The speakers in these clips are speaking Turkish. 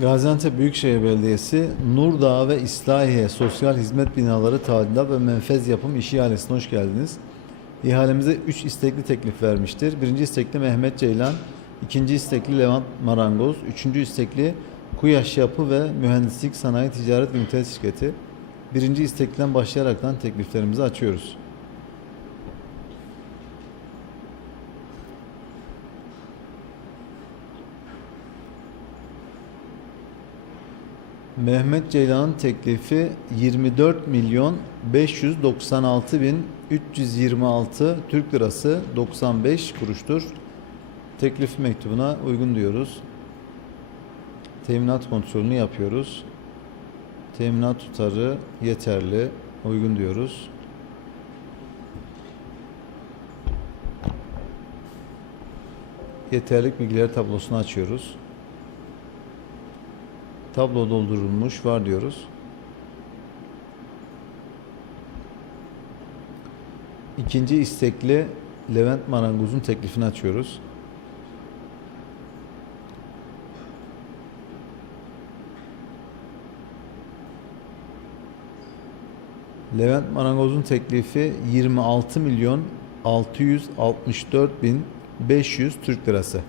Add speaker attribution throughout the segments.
Speaker 1: Gaziantep Büyükşehir Belediyesi Nurdağ ve İslahiye Sosyal Hizmet Binaları Tadilat ve Menfez Yapım İş İhalesi'ne hoş geldiniz. İhalemize 3 istekli teklif vermiştir. Birinci istekli Mehmet Ceylan, ikinci istekli Levent Marangoz, üçüncü istekli Kuyaş Yapı ve Mühendislik Sanayi Ticaret Limited Şirketi. Birinci istekliden başlayaraktan tekliflerimizi açıyoruz. Mehmet Ceylan'ın teklifi 24 milyon 596 bin 326 Türk lirası 95 kuruştur. Teklif mektubuna uygun diyoruz. Teminat kontrolünü yapıyoruz. Teminat tutarı yeterli, uygun diyoruz. Yeterlik bilgiler tablosunu açıyoruz. Tablo doldurulmuş var diyoruz. İkinci istekli Levent Marangoz'un teklifini açıyoruz. Levent Marangoz'un teklifi 26 milyon 664 bin 500 Türk lirası.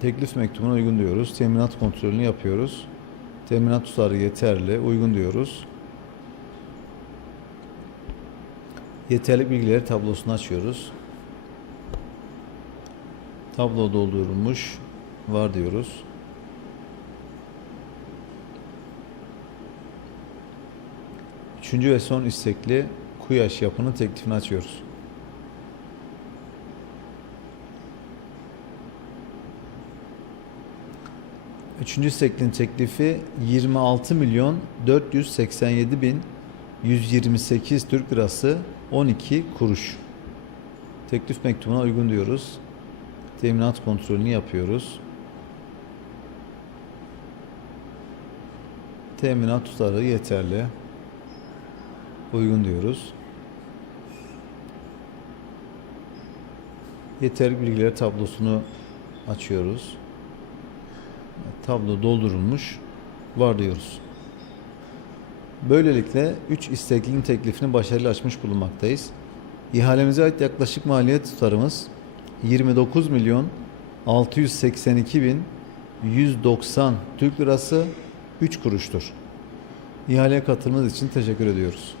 Speaker 1: Teklif mektubuna uygun diyoruz. Teminat kontrolünü yapıyoruz. Teminat tutarı yeterli, uygun diyoruz. Yeterli bilgileri tablosunu açıyoruz. Tablo doldurulmuş var diyoruz. Üçüncü ve son istekli Kuyaş yapının teklifini açıyoruz. Üçüncü isteklinin teklifi 26 milyon 487 bin 128 Türk lirası 12 kuruş. Teklif mektubuna uygun diyoruz. Teminat kontrolünü yapıyoruz. Teminat tutarı yeterli. Uygun diyoruz. Yeterli bilgiler tablosunu açıyoruz. Tablo doldurulmuş var diyoruz. Böylelikle 3 isteklinin teklifini başarıyla açmış bulunmaktayız. İhalemize ait yaklaşık maliyet tutarımız 29 milyon 682 bin 190 Türk lirası 3 kuruştur. İhaleye katılımınız için teşekkür ediyoruz.